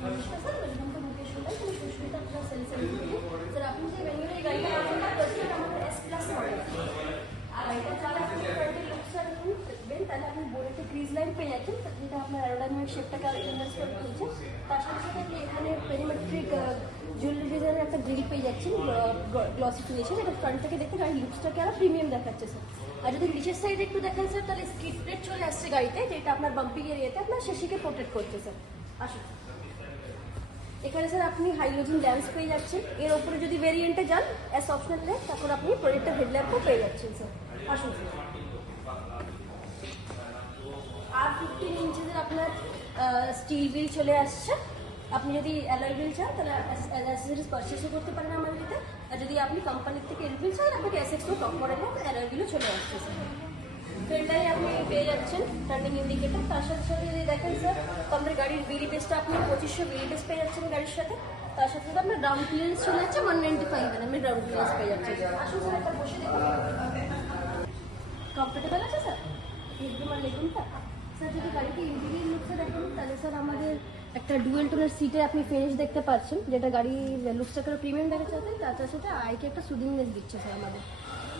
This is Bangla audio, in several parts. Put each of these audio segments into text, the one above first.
नमस्कार sir, welcome to Mukesh hotel. मैं सुष्मिता अपना सेल सर আপনি যে ভেন্যুর এই গাড়িটা পছন্দ করছেন এটা আমাদের S প্লাস মডেল। আর এটা চালা আপনি ফ্রন্টের লুকসটা দেখবেন তাহলে আপনি বোনেটে ক্রিজ লাইন পেয়ে যাচ্ছেন, যেটা আপনার অ্যারোডাইনামিক শেপটাকে ইনভেস্ট করে দিয়েছে। তার সাথে সাথে আপনি এখানে পেরিমেট্রিক জুয়েলারি ডিজাইনের একটা গ্রিল পেয়ে যাচ্ছেন গ্লসি ফিনিশে, যেটা ফ্রন্ট থেকে দেখতে গাড়ির লুকসটাকে আরও প্রিমিয়াম দেখাচ্ছে স্যার। আর যদি নিচের সাইডে একটু দেখেন স্যার, তাহলে স্কিড প্লেট চলে আসছে গাড়িতে, যেটা আপনার বাম্পিং এরিয়াতে আপনার শেষিকে প্রোটেক্ট করছে স্যার। আসুন, এখানে স্যার আপনি হাইলোজেন ল্যাম্পস পেয়ে যাচ্ছেন। এর ওপরে যদি ভেরিয়েন্টে যান এস অপশনাল নেই, তারপর আপনি প্রজেক্টর হেডল্যাম্পও পেয়ে যাচ্ছেন স্যার। আসুন স্যার, আর 15 ইঞ্চের আপনার স্টিল হুইল চলে আসছে। আপনি যদি অ্যালয় হুইল চান তাহলে অ্যাক্সেসরিজ পারচেসও করতে পারেন আমার দিতে। আর যদি আপনি কোম্পানির থেকে এল হুইল চান, আপনাকে এসএক্সও টপ মডেলে অ্যালয় হুইলও চলে আসছে স্যার। ফ্রেন্ডলাই আপনি পেয়ে যাচ্ছেন টার্নিং ইন্ডিকেটর। তার সাথে সাথে যদি দেখেন স্যার, তো আমাদের গাড়ির বিলি বেসটা আপনি 2500 বিলি বেস পেয়ে যাচ্ছেন গাড়ির সাথে। তার সাথে সাথে আপনার গ্রাউন্ড ক্লিয়ারেন্স চলে যাচ্ছে 195 আমি গ্রাউন্ড ক্লিয়ারেন্স পেয়ে যাচ্ছি। আসুন স্যার, একটা বসে দেখুন কমফোর্টেবল আছে স্যার একদম। আর লেগুনটা স্যার যদি গাড়িতে ইন্টেরিয়র লুকসে দেখেন তাহলে স্যার আমাদের একটা ডুয়েল টোনের সিটে আপনি ফিনিশ দেখতে পাচ্ছেন, যেটা গাড়ির লুকসটাকে প্রিমিয়াম দেখাচ্ছে। তার সাথে আইকে একটা সুদিংনেস দিচ্ছে স্যার আমাদের।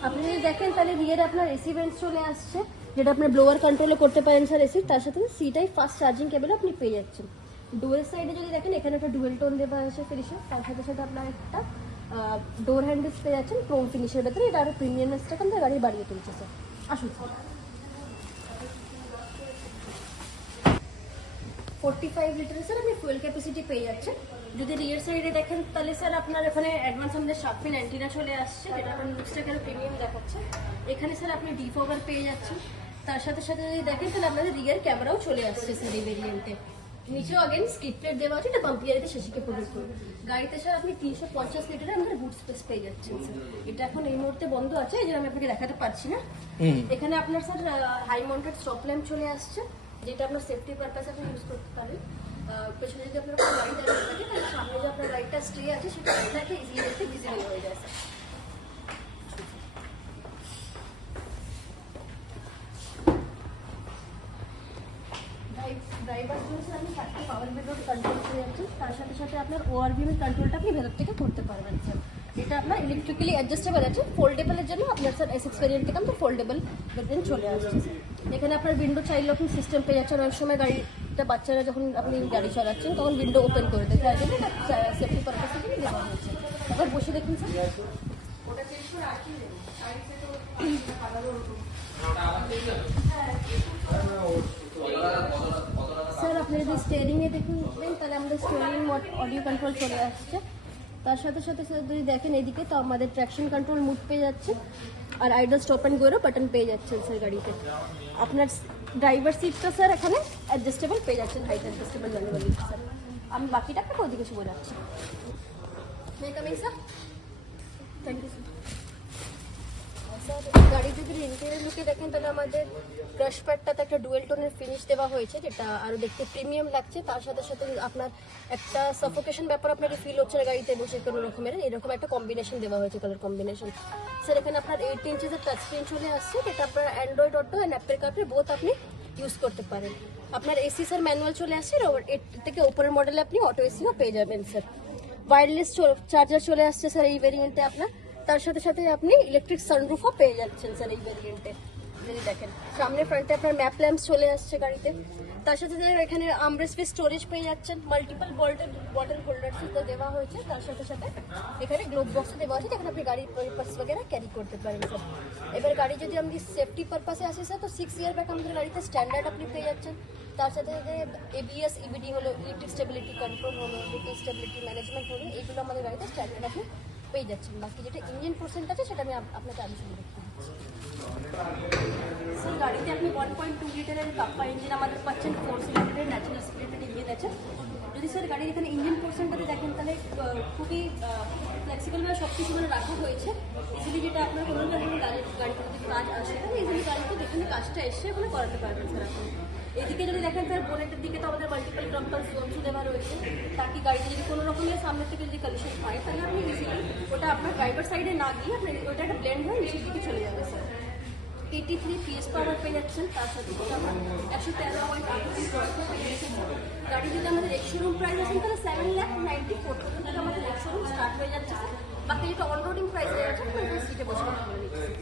আপনি যদি দেখেন তাহলে রিয়ারে আপনার এসি ভেন্টস চলে আসছে, যেটা আপনার ব্লোয়ার কন্ট্রোলও করতে পারেন স্যার এসি। তার সাথে সিটাই ফাস্ট চার্জিং কেবলও আপনি পেয়ে যাচ্ছেন। ডোরের সাইডে যদি দেখেন এখানে একটা ডুয়েল টোন দেওয়া আছে ফিনিশে। তার সাথে সাথে আপনার একটা ডোর হ্যান্ডেলস পেয়ে যাচ্ছেন ক্রোম ফিনিশের ভেতরে। এটা আরও প্রিমিয়ামনেসটাকে আমাদের গাড়ি বাড়িয়ে তুলছে স্যার। আসুন স্যার, 45 লিটারের স্যার আপনি ফুয়েল ক্যাপাসিটি পেয়ে যাচ্ছেন। যদি রিয়ার সাইডে দেখেন তাহলে স্যার আপনার এখানে অ্যাডভান্স আমাদের শার্পফিন অ্যান্টিনা চলে আসছে, যেটা আপনার লুকসটাকে প্রিমিয়াম দেখাচ্ছে। এখানে স্যার আপনি ডিফগার পেয়ে যাচ্ছেন। তার সাথে সাথে যদি দেখেন তাহলে আপনাদের রিয়ার ক্যামেরাও চলে আসছে স্যার এই ভেরিয়েন্টে। নিচেও আগেন স্কিড প্লেট দেওয়া আছে, এটা বাম্পি এরিয়াতে শেষিকে প্রোডিউস করবে। গাড়িতে স্যার আপনি 350 লিটারের আমাদের বুট স্পেস পেয়ে যাচ্ছেন স্যার। এটা এখন এই মুহূর্তে বন্ধ আছে, এই জন্য আমি আপনাকে দেখাতে পারছি না। এখানে আপনার sir high mounted stop lamp চলে আসছে, যেটা আপনার সেফটি পারপাসে আপনি ইউজ করতে পারেন। পেছনে যদি আপনার কোনো লাইট থাকে তাহলে সামনে যে আপনার লাইটটা স্টে আছে সেটা আপনাকে ইজিলি দেখতে ভিজিবল হয়ে যায় স্যার। ড্রাইভার জন্য স্যার আপনি 4টি পাওয়ার উইন্ডোর কন্ট্রোল পেয়ে যাচ্ছেন। তার সাথে সাথে আপনার ওআরভিএমের কন্ট্রোলটা আপনি ভেতর থেকে করতে পারবেন স্যার। এটা আপনার ইলেকট্রিক্যালি অ্যাডজাস্টেবল আছে। ফোল্ডেবলের জন্য আপনার স্যার এসএক্স ভেরিয়েন্ট থেকে তো ফোল্ডেবল ভেরিয়েন্ট চলে আসছে স্যার। এখানে আপনার উইন্ডো চাইল্ড লকিং সিস্টেম পেয়ে যাচ্ছেন। অনেক সময় গাড়িটা বাচ্চারা যখন আপনি গাড়ি চালাচ্ছেন তখন উইন্ডো ওপেন করে দেয়, তাই জন্য সেফটি পারপাসে কিন্তু দেওয়া হয়েছে। এবার বসে দেখুন স্যার। ওটা চেঞ্জ করে আসি স্যার আপনি যদি স্টিয়ারিংয়ে দেখবেন তাহলে আমাদের স্টিয়ারিং অডিও কন্ট্রোল চলে আসছে। তার সাথে সাথে স্যার যদি দেখেন এদিকে তো আমাদের ট্র্যাকশন কন্ট্রোল মুড পেয়ে যাচ্ছে, আর আইডল স্টপ অ্যান্ড গোরও বাটন পেয়ে যাচ্ছেন স্যার গাড়িতে। আপনার ড্রাইভার সিটটা স্যার এখানে অ্যাডজাস্টেবল পেয়ে যাচ্ছেন, হাইট অ্যাডজাস্টেবল ম্যানুয়ালি স্যার। আমি বাকিটা আপনাকে ওদিকে শুভ যাচ্ছি। Coming sir, thank you sir. Sir গাড়ি যদি ইন্টেরিয়র লুকে দেখেন তাহলে আমাদের ক্রাশ প্যাডটাতে একটা ডুয়েল টোনের ফিনিশ দেওয়া হয়েছে, যেটা আরও দেখতে প্রিমিয়াম লাগছে। তার সাথে সাথে আপনার একটা সাফোকেশন ব্যাপার আপনার ফিল হচ্ছে না গাড়িতে বসে কোনো রকমের, এরকম একটা কম্বিনেশন দেওয়া হয়েছে, কালার কম্বিনেশন। স্যার এখানে আপনার 8 ইঞ্চের টাচ স্ক্রিন চলে আসছে, যেটা আপনার Android auto and Apple CarPlay both আপনি ইউজ করতে পারেন। আপনার এসি স্যার ম্যানুয়াল চলে আসছে, এর থেকে উপরের মডেলে আপনি অটো এসিও পেয়ে যাবেন স্যার। ওয়্যারলেস চার্জার চলে আসছে স্যার এই ভেরিয়েন্টে আপনার। তার সাথে সাথে আপনি ইলেকট্রিক সানরুফও পেয়ে যাচ্ছেন স্যার এই ভেরিয়েন্টে। যদি দেখেন সামনে ফ্রন্টে আপনার ম্যাপ ল্যাম্পস চলে আসছে গাড়িতে। তার সাথে সাথে এখানে আমব্রেস স্পেস স্টোরেজ পেয়ে যাচ্ছেন, মাল্টিপল বটল হোল্ডার দেওয়া হয়েছে। তার সাথে সাথে এখানে গ্লোভ বক্সও দেওয়া আছে, যেখানে আপনি গাড়ির পার্স বগেরা ক্যারি করতে পারেন স্যার। এবার গাড়ি যদি আমি সেফটি পারপাসে আসি স্যার, তো 6 ইয়ার ব্যাক আমাদের গাড়িতে স্ট্যান্ডার্ড আপনি পেয়ে যাচ্ছেন। তার সাথে সাথে এবিএস ইবিডি হলো, ইলেকট্রিক স্টেবিলিটি কন্ট্রোল হলো, ভেহিকল স্টেবিলিটি ম্যানেজমেন্ট হলো, এইগুলো আমাদের গাড়িতে স্ট্যান্ডার্ড আপনি পেয়ে যাচ্ছেন। বাকি যেটা ইঞ্জিন পার্সেন্ট আছে সেটা আমি আপনাকে আলোচনা করতে দিচ্ছি। স্যার গাড়িতে আপনি 1.2 লিটারের কাপ্পা ইঞ্জিন আমাদের পাচ্ছেন, 4 সিলিন্ডারের ন্যাচারাল স্পিরিটেড ইঞ্জিন আছে। যদি স্যার গাড়ির এখানে ইঞ্জিন পোর্শনটাতে দেখেন তাহলে খুবই ফ্লেক্সিবলভাবে সব কিছু মানে রাখা হয়েছে। ইজিলি যেটা আপনার কোনো গাড়িতে যদি কাজ আসে তাহলে ইজিলি গাড়িতে যেখানে কাজটা এসে ওখানে করাতে পারবেন স্যার আপনি। এদিকে যদি দেখেন স্যার বোনেটের দিকে তো আমাদের মাল্টিপল কম্পাস জোনসও দেওয়া রয়েছে, তাকে গাড়িতে যদি কোনো রকমের সামনের থেকে যদি কলিশন হয় তাহলে আপনি ইজিলি ওটা আপনার ড্রাইভার সাইডে না গিয়ে আপনি ওটা একটা ব্লেন্ড হয়ে নিচের দিকে চলে যাবে স্যার। 83 PS পাওয়ার পেয়ে যাচ্ছেন, তার সাথে সাথে আমরা 113.8 পেয়ে যাচ্ছেন। গাড়ি যদি আমাদের এক্স-শোরুম প্রাইস আছেন তাহলে 7,94,000 থেকে আমাদের এক্স-শোরুম স্টার্ট হয়ে যাচ্ছে। বাকি যেটা অন রোডিং প্রাইস হয়ে যাচ্ছে সিটে বসে কথা বলে নিচ্ছি।